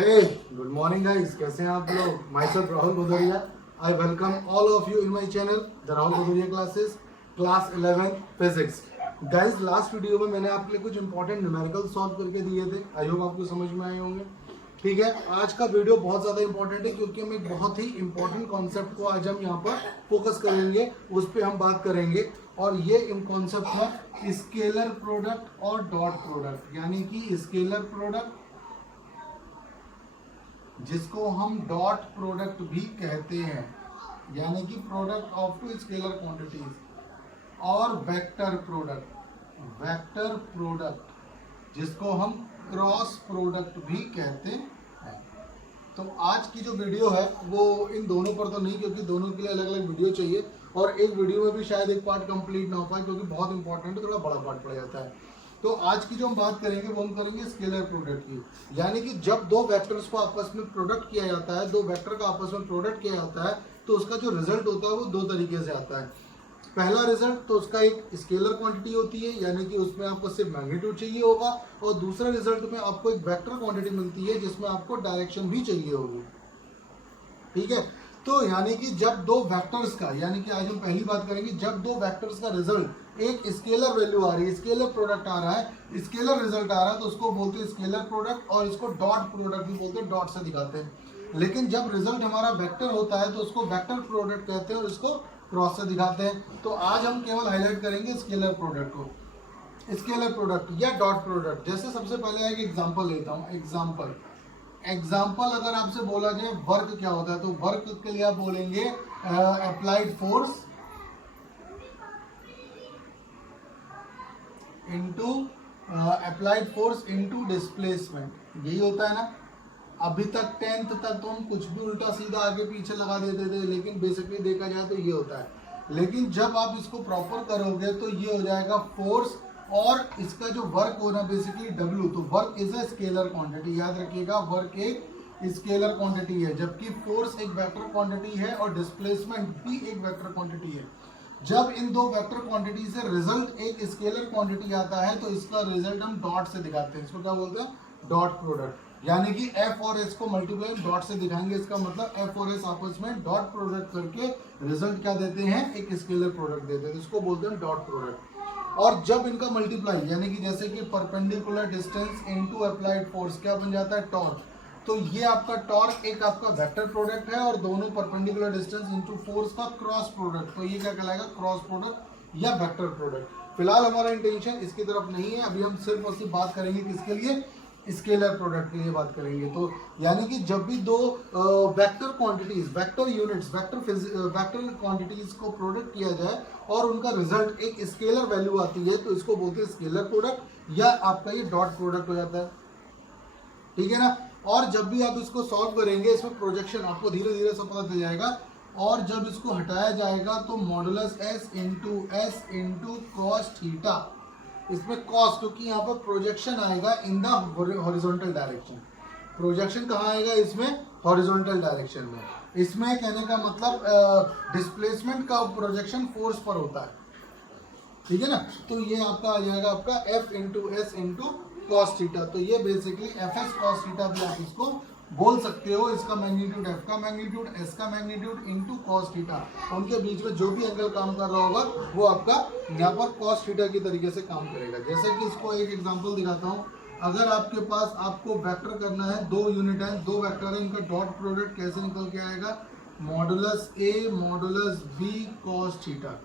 हे good morning guys, कैसे हैं आप लोग। My self Rahul Bhadauria. I welcome all of you in my channel the Rahul Bhadauria classes, class 11 physics. Guys, last video में मैंने आपके लिए कुछ इंपॉर्टेंट न्यूमेरिकल सॉल्व करके दिए थे। आई होप आपको समझ में आए होंगे। ठीक है, आज का वीडियो बहुत ज़्यादा इंपॉर्टेंट है क्योंकि हम एक बहुत ही इंपॉर्टेंट कॉन्सेप्ट को आज हम यहाँ पर फोकस करेंगे, उस पर हम बात करेंगे। और ये कॉन्सेप्ट है स्केलर प्रोडक्ट और डॉट प्रोडक्ट, यानी कि स्केलर प्रोडक्ट जिसको हम डॉट प्रोडक्ट भी कहते हैं, यानी कि product of two scalar quantities, और वेक्टर प्रोडक्ट जिसको हम क्रॉस प्रोडक्ट भी कहते हैं। तो आज की जो वीडियो है वो इन दोनों पर तो नहीं, क्योंकि दोनों के लिए अलग अलग वीडियो चाहिए और एक वीडियो में भी शायद एक पार्ट कंप्लीट ना हो पाए, क्योंकि बहुत इंपॉर्टेंट है, थोड़ा बड़ा पार्ट पड़ जाता है। तो आज की जो हम बात करेंगे वो हम करेंगे स्केलर प्रोडक्ट की, यानी कि जब दो वेक्टर्स को आपस में प्रोडक्ट किया जाता है, दो वेक्टर का आपस में प्रोडक्ट किया जाता है, तो उसका जो रिजल्ट होता है वो दो तरीके से आता है। पहला रिजल्ट तो उसका एक स्केलर क्वांटिटी होती है, यानी कि उसमें आपको सिर्फ मैग्नीट्यूड चाहिए होगा, और दूसरा रिजल्ट में आपको एक वेक्टर क्वांटिटी मिलती है जिसमें आपको डायरेक्शन भी चाहिए होगी। ठीक है, तो यानी कि जब दो वेक्टर्स का, यानी कि आज हम पहली बात करेंगे, जब दो वेक्टर्स का रिजल्ट एक स्केलर वैल्यू आ रही है, स्केलर प्रोडक्ट आ रहा है, स्केलर रिजल्ट आ रहा है, तो उसको बोलते हैं स्केलर प्रोडक्ट, और इसको डॉट प्रोडक्ट भी बोलते हैं, डॉट से दिखाते हैं। लेकिन जब रिजल्ट हमारा वेक्टर होता है तो उसको वेक्टर प्रोडक्ट कहते हैं और इसको क्रॉस से दिखाते हैं। तो आज हम केवल हाईलाइट करेंगे स्केलर प्रोडक्ट को, स्केलर प्रोडक्ट या डॉट प्रोडक्ट। जैसे सबसे पहले एक एग्जांपल लेता हूँ। एग्जाम्पल अगर आपसे बोला जाए वर्क क्या होता है, तो वर्क के लिए आप बोलेंगे अप्लाइड फोर्स इनटू डिस्प्लेसमेंट, यही होता है ना। अभी तक 10th तक तो हम कुछ भी उल्टा सीधा आगे पीछे लगा देते थे, लेकिन बेसिकली देखा जाए तो ये होता है। लेकिन जब आप इसको प्रॉपर करोगे तो ये हो जाएगा फोर्स, और इसका जो वर्क होना बेसिकली W, तो work is a scalar quantity. याद रखिएगा, वर्क एक स्केलर क्वांटिटी है, जबकि फोर्स एक वेक्टर क्वांटिटी है और डिस्प्लेसमेंट भी एक वेक्टर क्वांटिटी है। जब इन दो वेक्टर क्वांटिटी से रिजल्ट एक स्केलर क्वांटिटी आता है तो इसका रिजल्ट हम डॉट से दिखाते हैं। इसको क्या बोलते हैं? Dot product. यानी कि F और S को मल्टीप्लाई डॉट से दिखाएंगे। इसका मतलब F और S आपस में डॉट प्रोडक्ट करके रिजल्ट क्या देते हैं? एक स्केलर प्रोडक्ट देते हैं, इसको बोलते हैं डॉट प्रोडक्ट। और जब इनका मल्टीप्लाई, यानी कि जैसे कि perpendicular distance into applied force, क्या बन जाता है? टॉर्क। तो ये आपका टॉर्क एक आपका वेक्टर प्रोडक्ट है और दोनों परपेंडिकुलर डिस्टेंस इनटू फोर्स का क्रॉस प्रोडक्ट, तो ये क्या कहलाएगा? क्रॉस प्रोडक्ट या वेक्टर प्रोडक्ट। फिलहाल हमारा इंटेंशन इसकी तरफ नहीं है, अभी हम सिर्फ और सिर्फ बात करेंगे किसके लिए? स्केलर प्रोडक्ट के लिए बात करेंगे। तो यानी कि जब भी दो vector quantities, vector units, vector quantities को प्रोडक्ट किया जाए और उनका रिजल्ट एक स्केलर वैल्यू आती है, तो इसको बोलते हैं स्केलर प्रोडक्ट, या आपका ये डॉट प्रोडक्ट हो जाता है। ठीक है ना। और जब भी आप इसको सॉल्व करेंगे, इसमें प्रोजेक्शन आपको धीरे धीरे सब पता चल जाएगा। और जब इसको हटाया जाएगा तो modulus S into cos theta, इसमें कॉस, क्योंकि यहाँ पर प्रोजेक्शन आएगा in the horizontal direction. Projection कहाँ आएगा? इसमें हॉरिजॉन्टल डायरेक्शन में। इसमें कहने का मतलब डिस्प्लेसमेंट का प्रोजेक्शन फोर्स पर होता है। ठीक है ना। तो ये आपका आ जाएगा आपका F into S into cos theta. तो ये बेसिकली FS कॉस थीटा भी आप इसको बोल सकते हो। इसका मैग्नीट्यूड F का मैग्नीट्यूड, S का मैग्नीट्यूड इंटू कॉस थीटा, उनके बीच में जो भी एंगल काम कर रहा होगा वो आपका यहाँ पर कॉस थीटा की तरीके से काम करेगा। जैसे कि इसको एक एग्जांपल दिखाता हूँ। अगर आपके पास आपको वेक्टर करना है, दो यूनिट है, दो वेक्टर है, इनका डॉट प्रोडक्ट कैसे निकल के आएगा? Modulus A modulus B cos theta.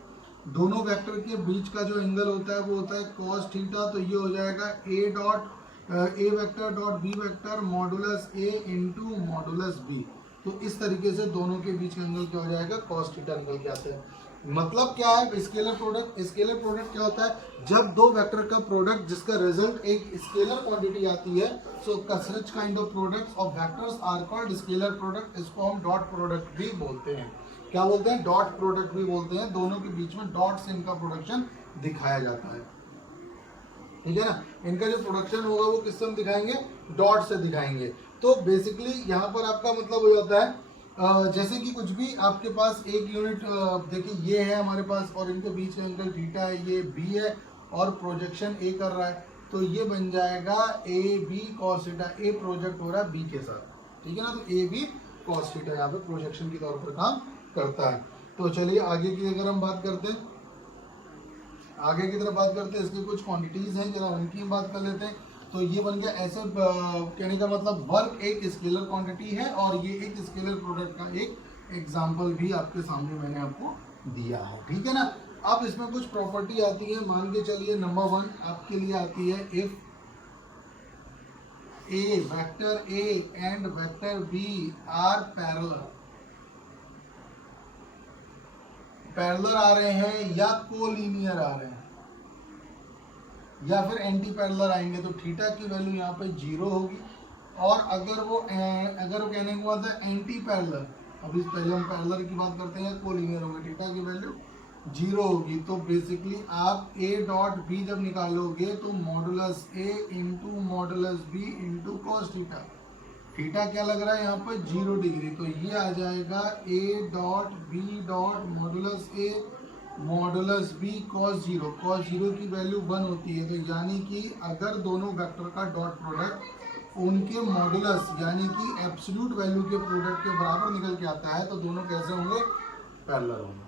दोनों वेक्टर के बीच का जो एंगल होता है वो होता है कॉस थीटा। तो ये हो जाएगा A vector dot B vector modulus A into modulus B। तो इस तरीके से दोनों के बीच का एंगल क्या हो जाएगा? कॉस थीटा निकल के आते हैं। मतलब क्या है स्केलर प्रोडक्ट? स्केलर प्रोडक्ट क्या होता है? जब दो वेक्टर का प्रोडक्ट जिसका रिजल्ट एक स्केलर क्वांटिटी आती है, so such kind of products of vectors are called scalar product. इसको हम डॉट प्रोडक्ट भी बोलते हैं। क्या बोलते हैं? डॉट प्रोडक्ट भी बोलते हैं। दोनों के बीच में डॉट से इनका प्रोडक्शन दिखाया जाता है। ठीक है ना। इनका जो प्रोडक्शन होगा वो किससे हम दिखाएंगे? डॉट से दिखाएंगे। तो बेसिकली यहाँ पर आपका मतलब हो जाता है जैसे कि कुछ भी आपके पास एक यूनिट देखिए ये है हमारे पास, और इनके बीच का एंगल थीटा है, ये B है और प्रोजेक्शन A कर रहा है। तो ये बन जाएगा a b cos theta. A project हो रहा है बी के साथ, ठीक है ना, तो ए बी कॉस थीटा यहाँ पे प्रोजेक्शन के तौर पर काम करता है। तो चलिए आगे की अगर हम बात करते हैं, आगे की तरफ बात करते हैं, इसकी कुछ क्वांटिटीज हैं, जरा उनकी बात कर लेते हैं। तो ये बन गया ऐसे कहने का मतलब वर्क एक स्केलर क्वांटिटी है और ये एक स्केलर प्रोडक्ट का एक एग्जांपल भी आपके सामने मैंने आपको दिया है, ठीक है ना। अब इसमें कुछ प्रॉपर्टी आती है, मान के चलिए नंबर 1 आपके लिए आती है, if A vector A and vector B are parallel, parallel आ रहे हैं या कोलिनियर आ रहे हैं या फिर एंटी पैरेलल आएंगे, तो थीटा की वैल्यू यहाँ पे 0 होगी। और अगर वो कहने को बात है एंटी पैरेलल, अभी पहले हम पैरेलल की बात करते हैं, कोलिनियर होगा, थीटा की वैल्यू 0 होगी। तो बेसिकली आप ए डॉट बी जब निकालोगे तो modulus A into modulus B into cos theta, theta क्या लग रहा है यहाँ पे 0 डिग्री, तो ये आ जाएगा a dot b dot modulus a modulus b cos 0। Cos 0 की वैल्यू 1 होती है, तो यानी कि अगर दोनों वेक्टर का डॉट प्रोडक्ट उनके मॉडुलस यानी कि एब्सोल्यूट वैल्यू के प्रोडक्ट के बराबर निकल के आता है, तो दोनों कैसे होंगे, पैरेलल होंगे।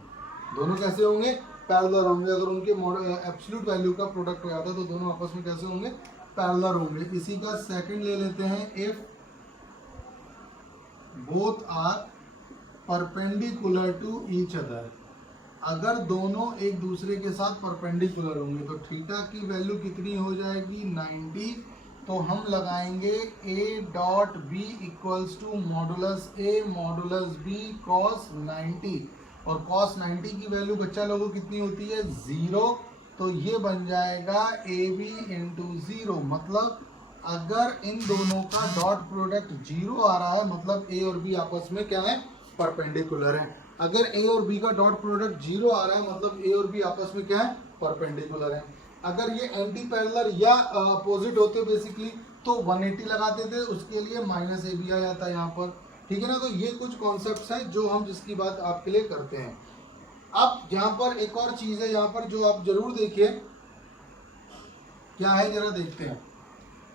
दोनों कैसे होंगे, पैरेलल होंगे। अगर उनके एब्सोल्यूट वैल्यू का प्रोडक्ट हो जाता है तो दोनों आपस में कैसे होंगे, पैरेलल होंगे। इसी का सेकंड ले लेते हैं, if both are perpendicular to each other, अगर दोनों एक दूसरे के साथ परपेंडिकुलर होंगे तो थीटा की वैल्यू कितनी हो जाएगी, 90। तो हम लगाएंगे a dot b equals to modulus a modulus b cos 90, और कॉस 90 की वैल्यू बच्चा लोगों कितनी होती है, 0। तो ये बन जाएगा ए बी इंटू 0, मतलब अगर इन दोनों का डॉट प्रोडक्ट 0 आ रहा है मतलब ए और बी आपस में क्या है, परपेंडिकुलर है। अगर ए और बी का डॉट प्रोडक्ट 0 आ रहा है मतलब ए और बी आपस में क्या है, परपेंडिकुलर है। अगर ये एंटी पैरेलल या अपोजिट होते बेसिकली तो 180 लगाते थे, उसके लिए माइनस ए बी आ जाता है यहाँ पर, ठीक है ना। तो ये कुछ कॉन्सेप्ट्स हैं जो हम जिसकी बात आपके लिए करते हैं। अब यहाँ पर एक और चीज है यहाँ पर जो आप जरूर देखिए, क्या है जरा देखते हैं।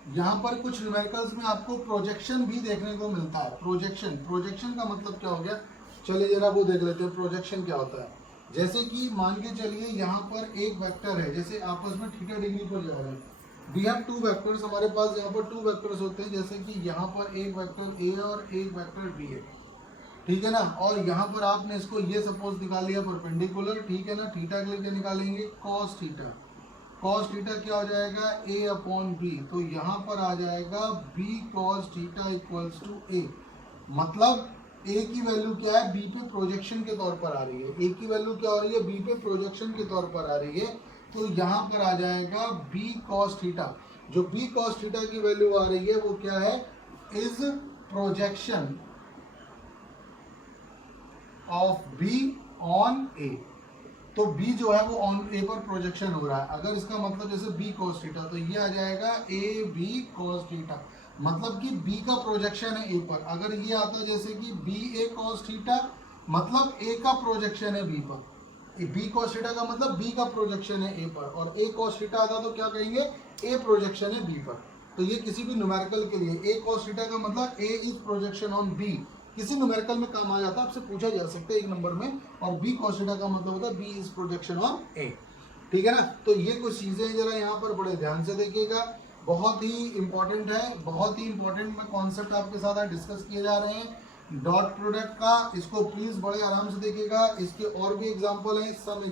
यहाँ पर कुछ न्यूमेरिकल्स में आपको प्रोजेक्शन भी देखने को मिलता है। प्रोजेक्शन का मतलब क्या हो गया, चलिए जरा वो देख लेते हैं प्रोजेक्शन क्या होता है। जैसे कि मान के चलिए यहाँ पर एक वेक्टर है, जैसे आपस में थीटा डिग्री पर जा रहे हैं, वी हैव 2 वेक्टर्स, हमारे पास यहाँ पर 2 वेक्टर्स होते हैं, जैसे कि यहाँ पर एक वेक्टर ए और एक वेक्टर बी है, ठीक है ना। और यहाँ पर आपने इसको ये सपोज निकाल लिया परपेंडिकुलर, ठीक है ना। थीटा के लिए क्या निकालेंगे, कॉस थीटा। कॉस थीटा क्या हो जाएगा, ए अपॉन बी, तो यहाँ पर आ जाएगा B cos theta equals to A, मतलब ए की वैल्यू क्या है, बी पे प्रोजेक्शन के तौर पर आ रही है। ए की वैल्यू क्या हो रही है, बी पे प्रोजेक्शन के तौर पर आ रही है, तो यहाँ पर आ जाएगा बी कॉस थीटा। जो बी कॉस थीटा की वैल्यू आ रही है वो क्या है, is projection of B on A. तो b जो है वो ऑन a पर प्रोजेक्शन हो रहा है। अगर इसका मतलब जैसे b cos थीटा, तो ये आ जाएगा a b cos थीटा, मतलब कि b का प्रोजेक्शन है a पर। अगर ये आता जैसे कि b a cos थीटा, मतलब a का प्रोजेक्शन है b पर। b cos थीटा का मतलब b का प्रोजेक्शन है a पर, और a cos थीटा आता तो क्या कहेंगे, a प्रोजेक्शन है b पर। तो ये किसी भी न्यूमेरिकल के लिए a cos थीटा का मतलब a is projection on b, किसी न्यूमेरिकल में काम आ जाता है, आपसे पूछा जा सकता है एक नंबर में। और बी कॉस थीटा का मतलब होता है बी इज प्रोजेक्शन ऑन ए, ठीक है ना। तो ये कुछ चीजें जरा यहाँ पर बड़े ध्यान से देखिएगा, बहुत ही इंपॉर्टेंट है, बहुत ही इंपॉर्टेंट में कॉन्सेप्ट आपके साथ आज डिस्कस किए जा रहे हैं डॉट प्रोडक्ट का। इसको प्लीज बड़े आराम से देखिएगा। इसके और भी एग्जाम्पल हैं, सम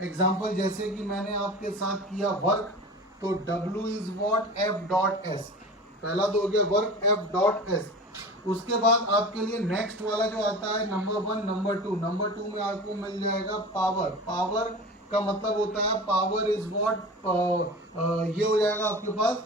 एग्जाम्पल जैसे कि मैंने आपके साथ किया वर्क, तो W is what, F dot S, पहला तो हो गया वर्क एफ डॉट एस। उसके बाद आपके लिए नेक्स्ट वाला जो आता है नंबर 1 नंबर 2, नंबर 2 में आपको मिल जाएगा पावर। पावर का मतलब होता है पावर इज व्हाट, ये हो जाएगा आपके पास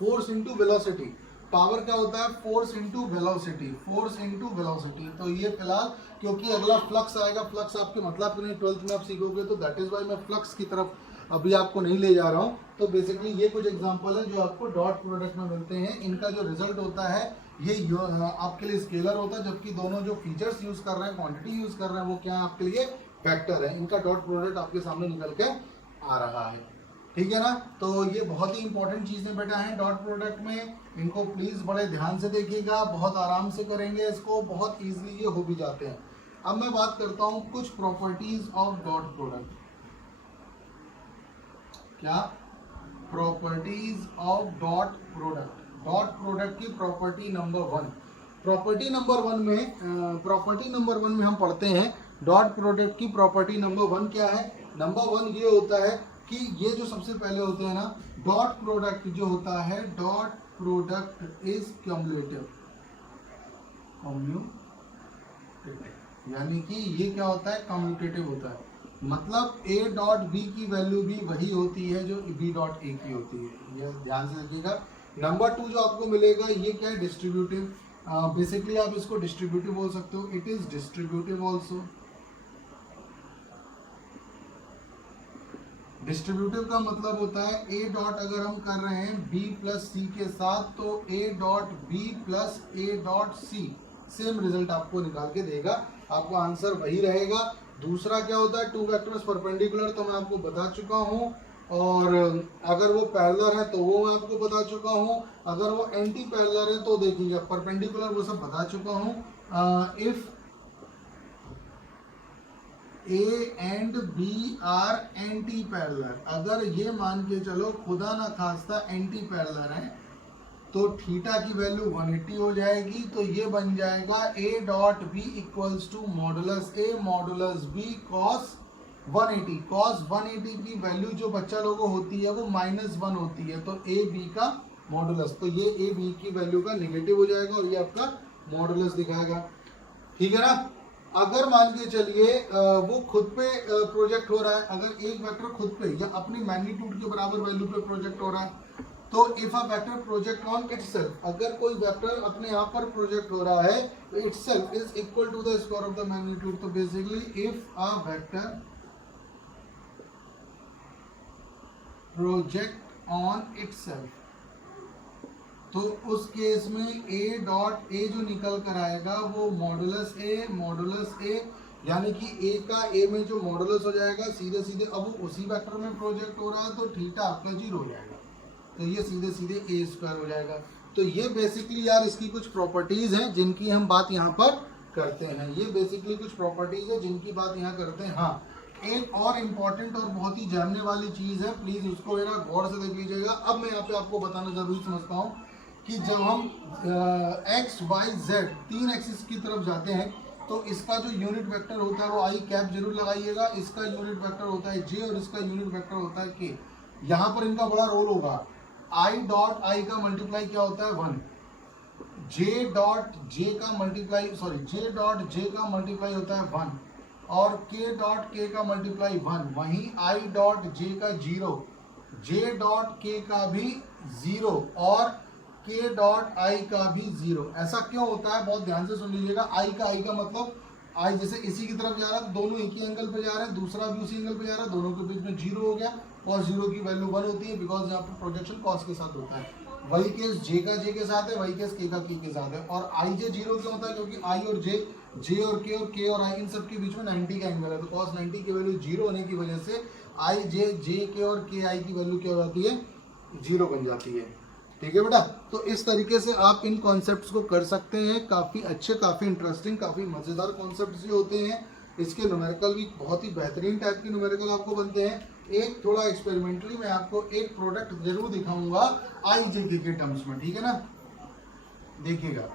फोर्स इनटू वेलोसिटी। पावर क्या होता है, force into velocity, force into velocity. तो ये फिलहाल क्योंकि अगला फ्लक्स आएगा, फ्लक्स आपके मतलब नहीं 12th में आप सीखोगे, तो दैट इज वाई मैं फ्लक्स की तरफ अभी आपको नहीं ले जा रहा हूँ। तो बेसिकली ये कुछ एग्जांपल है जो आपको डॉट प्रोडक्ट में मिलते हैं। इनका जो रिजल्ट होता है ये आपके लिए स्केलर होता है, जबकि दोनों जो फीचर्स यूज कर रहे हैं, क्वांटिटी यूज कर रहे हैं, वो क्या है आपके लिए वेक्टर है। इनका डॉट प्रोडक्ट आपके सामने निकल के आ रहा है। ठीक है ना। तो ये बहुत ही इंपॉर्टेंट चीजें बेटा हैं डॉट प्रोडक्ट में, इनको प्लीज बड़े ध्यान से देखिएगा, बहुत आराम से करेंगे इसको, बहुत इजीली ये हो भी जाते हैं। अब मैं बात करता हूं कुछ प्रॉपर्टीज ऑफ डॉट प्रोडक्ट। क्या properties of dot product, dot product की प्रॉपर्टी नंबर 1। प्रॉपर्टी नंबर 1 में हम पढ़ते हैं डॉट प्रोडक्ट की प्रॉपर्टी नंबर 1 क्या है। नंबर 1 ये होता है कि ये जो सबसे पहले होते हैं ना, डॉट प्रोडक्ट जो होता है, डॉट प्रोडक्ट इज क्यूमुलेटिव, यानी कि ये क्या होता है, कम्यूटेटिव होता है। मतलब ए डॉट बी की वैल्यू भी वही होती है जो बी डॉट ए की होती है, ये ध्यान से रखिएगा। नंबर 2 जो आपको मिलेगा ये क्या है, डिस्ट्रीब्यूटिव। बेसिकली आप इसको डिस्ट्रीब्यूटिव बोल सकते हो, it is distributive also. Distributive का मतलब होता है ए डॉट अगर हम कर रहे हैं बी प्लस सी के साथ, तो A dot B plus A dot C same result आपको निकाल के देगा, आपका आंसर वही रहेगा। दूसरा क्या होता है, टू वेक्टर्स परपेंडिकुलर, तो मैं आपको बता चुका हूँ। और अगर वो पैरेलल है तो वो मैं आपको बता चुका हूँ। अगर वो एंटी पैरेलल है तो देखिएगा, परपेंडिकुलर वो सब बता चुका हूँ। If A and B are anti parallel, अगर ये मान के चलो खुदा ना खास्ता एंटी पैरेलल है, तो थीटा की वैल्यू 180 हो जाएगी। तो ये बन जाएगा A dot b equals to modulus A modulus B cos 180। Cos 180 की वैल्यू जो बच्चा लोगों होती है वो -1 होती है, तो A B का मॉडुलस, तो ये A B की वैल्यू का निगेटिव हो जाएगा और ये आपका मॉडुलस दिखाएगा। ठीक है ना। अगर मान के चलिए वो खुद पे प्रोजेक्ट हो रहा है, अगर एक वेक्टर खुद पे या अपनी मैग्नीट्यूड के बराबर वैल्यू पे प्रोजेक्ट हो रहा है, तो if a vector project on itself, अगर कोई वेक्टर अपने आप पर प्रोजेक्ट हो रहा है तो itself is equal to the square of the magnitude. तो basically if a vector project on itself, तो उस केस में A डॉट A जो निकल कर आएगा वो मॉडुलस A, यानी कि A का A में जो मॉडुलस हो जाएगा सीधे सीधे, अब वो उसी वेक्टर में प्रोजेक्ट हो रहा है तो थीटा आपका 0 हो जाएगा, तो ये सीधे सीधे A स्क्वायर हो जाएगा। तो ये बेसिकली यार इसकी कुछ प्रॉपर्टीज हैं जिनकी हम बात यहाँ पर करते हैं, ये बेसिकली कुछ प्रॉपर्टीज है जिनकी बात यहाँ करते हैं। हाँ, एक और इम्पॉर्टेंट और बहुत ही जानने वाली चीज है, प्लीज उसको जरा गौर से देख लीजिएगा। अब मैं यहाँ पे आपको बताना जरूरी समझता हूँ कि जब हम एक्स वाई जेड 3 एक्सिस की तरफ जाते हैं, तो इसका जो यूनिट वेक्टर होता है वो आई कैप जरूर लगाइएगा। इसका यूनिट वेक्टर होता है जे और इसका यूनिट वेक्टर होता है के। यहाँ पर इनका बड़ा रोल होगा। आई डॉट आई का मल्टीप्लाई क्या होता है 1, जे डॉट जे का मल्टीप्लाई जे डॉट जे का मल्टीप्लाई होता है 1, और के डॉट के का मल्टीप्लाई 1। वहीं आई डॉट जे का 0, जे डॉट के का भी 0 और के डॉट आई का भी 0। ऐसा क्यों होता है, बहुत ध्यान से सुन लीजिएगा। आई का मतलब आई जैसे इसी की तरफ जा रहा है, दोनों एक ही एंगल पे जा रहे हैं, दूसरा भी उसी एंगल पे जा रहा है, दोनों के बीच में 0 हो गया, और 0 की वैल्यू 1 होती है, बिकॉज यहाँ पर प्रोजेक्शन कॉस के साथ होता है। वही केस जे का जे के साथ है, वही केस के का के साथ है। और आई जे 0 क्यों होता है, क्योंकि आई और जे और के और आई इन सब के बीच में 90 का एंगल है, तो कॉस 90 की वैल्यू 0 होने की वजह से आई जे के और के आई की वैल्यू क्या हो जाती है, 0 बन जाती है। ठीक है बेटा, तो इस तरीके से आप इन कॉन्सेप्ट्स को कर सकते हैं। काफ़ी अच्छे, काफ़ी इंटरेस्टिंग, काफ़ी मज़ेदार कॉन्सेप्ट्स ये होते हैं। इसके न्यूमेरिकल भी बहुत ही बेहतरीन टाइप के न्यूमेरिकल आपको बनते हैं। एक थोड़ा एक्सपेरिमेंटली मैं आपको एक प्रोडक्ट जरूर दिखाऊंगा आई जे के टर्म्स में, ठीक है ना। देखिएगा,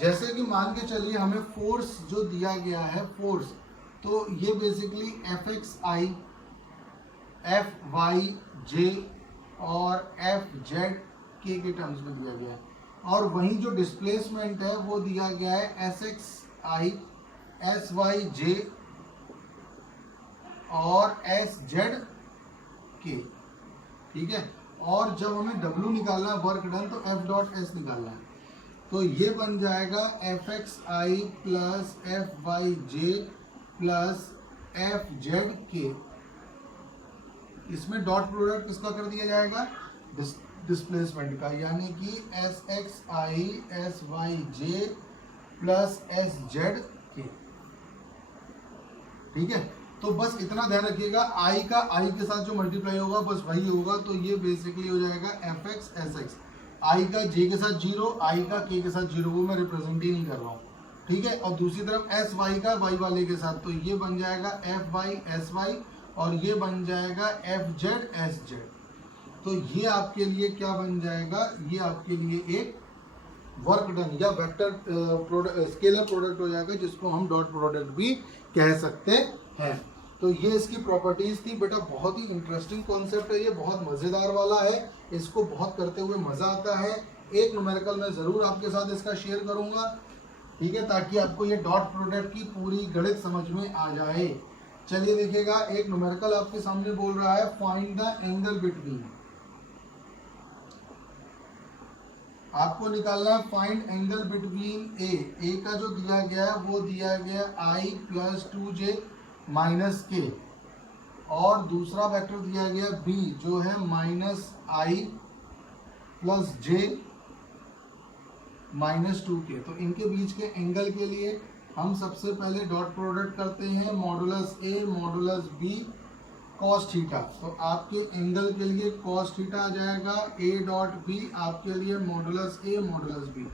जैसे कि मान के चलिए हमें फोर्स जो दिया गया है, फोर्स, तो ये बेसिकली एफ एक्स आई, एफ वाई जे और एफ जेड के टर्म्स में दिया गया है। और वहीं जो डिस्प्लेसमेंट है वो दिया गया है S x i, s y जे और एस जेड के। ठीक है, और जब हमें डब्ल्यू निकालना है, वर्क डन, तो एफ डॉट एस निकालना है, तो ये बन जाएगा एफ एक्स आई plus F Y j plus F Z के। इसमें डॉट प्रोडक्ट किसका कर दिया जाएगा, डिस्प्लेसमेंट का, यानी कि s x i s y j plus s z k. ठीक है, तो बस इतना ध्यान रखिएगा, आई का आई के साथ जो मल्टीप्लाई होगा बस वही होगा, तो ये बेसिकली हो जाएगा एफ एक्स एस एक्स। आई का जे के साथ जीरो, आई का के के साथ जीरो, वो मैं रिप्रेजेंट ही नहीं कर रहा हूँ, ठीक है। और दूसरी तरफ एस वाई का वाई वाले के साथ, तो ये बन जाएगा एफ वाई एस वाई, और ये बन जाएगा एफ जेड एस जेड। तो ये आपके लिए क्या बन जाएगा, ये आपके लिए एक वर्क डन या वेक्टर स्केलर प्रोडक्ट हो जाएगा, जिसको हम डॉट प्रोडक्ट भी कह सकते हैं। तो ये इसकी प्रॉपर्टीज थी बेटा। बहुत ही इंटरेस्टिंग कॉन्सेप्ट है ये, बहुत मज़ेदार वाला है, इसको बहुत करते हुए मज़ा आता है। एक न्यूमेरिकल मैं ज़रूर आपके साथ इसका शेयर करूँगा, ठीक है, ताकि आपको ये डॉट प्रोडक्ट की पूरी गणित समझ में आ जाए। चलिए देखिएगा, एक न्यूमेरिकल आपके सामने बोल रहा है फाइंड द एंगल बिटवीन, आपको निकालना है फाइंड एंगल बिटवीन ए का जो दिया गया है वो दिया गया आई प्लस 2j माइनस के, और दूसरा वेक्टर दिया गया बी जो है minus i plus j minus 2k। तो इनके बीच के एंगल के लिए हम सबसे पहले डॉट प्रोडक्ट करते हैं, modulus a modulus b cos theta. तो आपके एंगल के लिए कॉस थीटा आ जाएगा, ए डॉट बी आपके लिए modulus a modulus b.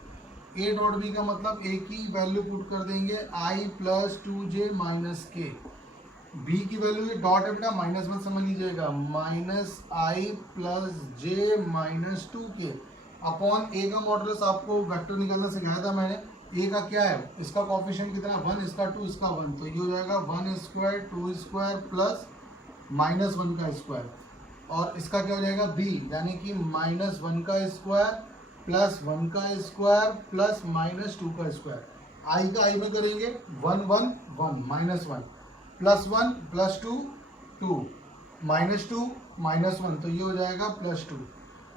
A dot b का मतलब ए की वैल्यू पुट कर देंगे i plus 2j minus k, b की वैल्यू ये डॉट है बेटा, माइनस मत समझ लीजिएगा, minus i plus j minus 2k upon a का मॉडुलस आपको वेक्टर निकालना सिखाया था मैंने। ए का क्या है, इसका कोएफिशिएंट कितना है 1, इसका 2, इसका 1, तो ये हो जाएगा 1 स्क्वायर 2 स्क्वायर प्लस माइनस 1 का स्क्वायर, और इसका क्या हो जाएगा बी, यानी कि माइनस 1 का स्क्वायर प्लस 1 का स्क्वायर प्लस माइनस 2 का स्क्वायर। आई का आई में करेंगे 1 1 1 minus 1 plus 1 plus 2 2 minus 2 minus 1, तो ये हो जाएगा प्लस 2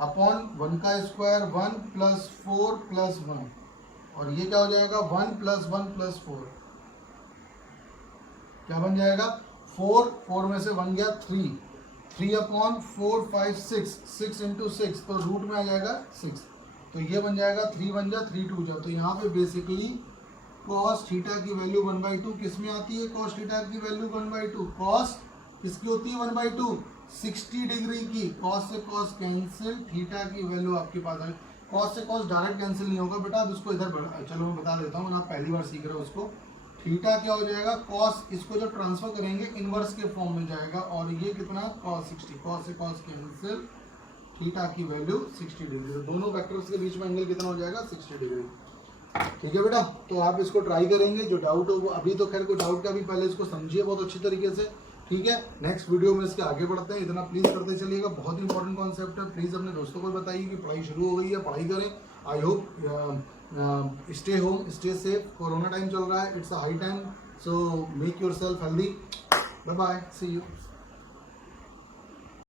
अपॉन 1 का स्क्वायर 1 प्लस 4 प्लस 1, और ये क्या हो जाएगा 1 प्लस 1 प्लस 4, क्या बन जाएगा 4, 4 में से 1 गया 3, 3 अपॉन 4 5 6, 6 इंटू 6, तो रूट में आ जाएगा 6, तो ये बन जाएगा 3 बन जा 3 2 जा। तो यहाँ पे बेसिकली कॉस थीटा की वैल्यू 1/2 किस में आती है, कॉस थीटा की वैल्यू 1/2, कॉस किसकी होती है 1/2 60 डिग्री की, कॉस से कॉस कैंसिल, थीटा की वैल्यू आपके पास है, कॉस से कॉस डायरेक्ट कैंसिल नहीं होगा बेटा, अब इसको इधर चलो मैं बता देता हूँ, आप पहली बार सीख रहे हो उसको। थीटा क्या हो जाएगा कॉस, इसको जब ट्रांसफर करेंगे इनवर्स के फॉर्म में जाएगा, और ये कितना कॉस 60, कॉस से कॉस कैंसिल, थीटा की वैल्यू 60 डिग्री, तो दोनों वेक्टर्स के बीच में एंगल कितना हो जाएगा 60 डिग्री। ठीक है बेटा, तो आप इसको ट्राई करेंगे, जो डाउट हो वो, अभी तो खैर कोई डाउट का भी पहले इसको समझिए बहुत अच्छी तरीके से, ठीक है। नेक्स्ट वीडियो में इसके आगे बढ़ते हैं, इतना प्लीज करते चलिएगा, बहुत इंपॉर्टेंट कॉन्सेप्ट है। प्लीज अपने दोस्तों को बताइए कि पढ़ाई शुरू हो गई है, पढ़ाई करें। I hope stay home stay safe, corona time चल रहा है, it's a high time, so make yourself healthy. Bye bye, see you.